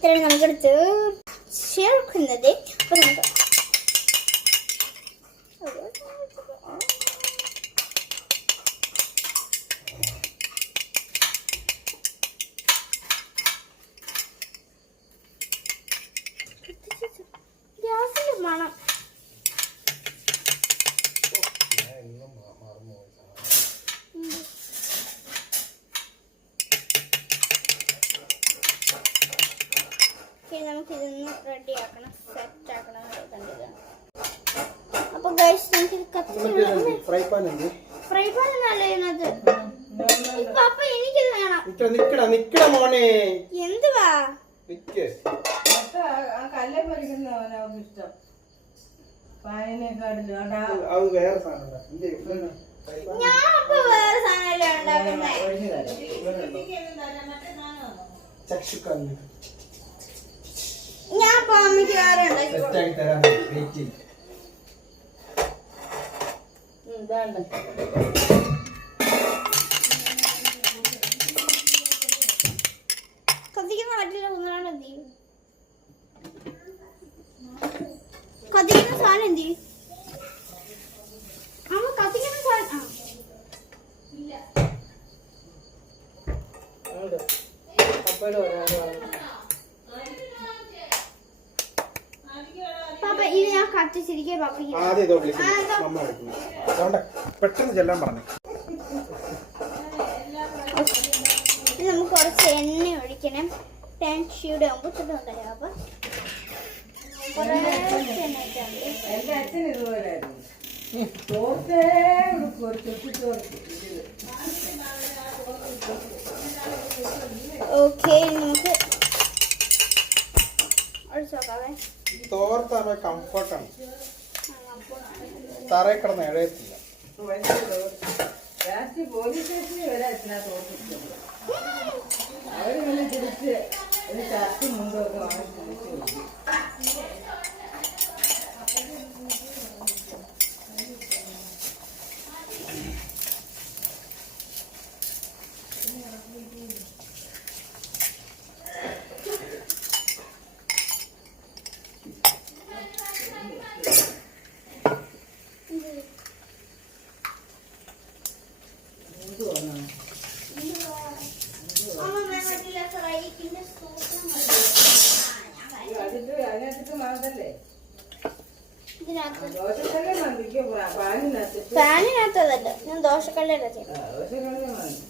ഇത്രയും നമുക്കെടുത്ത് ചേർക്കുന്നത്. അപ്പോൾ നമുക്ക് ഗ്യാസിന്റെ മണം. നമുക്കിതൊന്ന് റെഡി ആക്കണം, സെറ്റ് ആക്കണം. അപ്പൊ ഗൈസ് നമുക്ക് ഫ്രൈ പാൻ അല്ലേത്. പാപ്പ എനിക്കിത് വേണം. എന്തുവാ ഞാൻ അപ്പൊ വേറെ സാധനമല്ലേ ഉണ്ടാക്കുന്നത്. ഞാൻ പാമ്മിക്ക് വേറെ ഉണ്ടാക്കി കത്തിക്കുന്ന പറ്റില്ല. ഒന്നാണ് എന്ത് ചെയ്യും? കത്തിക്കുന്ന സാധനം എന്ത് ചെയ്യും? അമ്മ കത്തിക്കുന്ന സാധനം പാപ്പ ഇത് ഞാൻ കത്തിച്ചിരിക്കേ. പാപ്പയ്ക്ക് പെട്ടെന്ന് ചെല്ലാൻ പറഞ്ഞു. ഇത് നമുക്ക് കുറച്ച് എണ്ണ ഒഴിക്കണം. ടെൻഷയുടെ ആകുമ്പോൾ തുടങ്ങുന്നല്ലേ. അപ്പൊ ഓക്കെ നമുക്ക് ഒഴിച്ചോക്കാവേ. തോർത്താണ് കംഫർട്ടാണ്. തറയിൽ കിടന്ന് എഴയത്തില്ല. പോലീസ് സ്റ്റേഷനിൽ വരാ തോർത്തിട്ട് അവര് തിരിച്ച് ഒരു ചർച്ച മുമ്പൊക്കെ വാങ്ങിച്ചു. ഫാനിനകത്തതല്ല, ഞാൻ ദോശക്കല്ലിലാ ചെയ്യുന്നത്.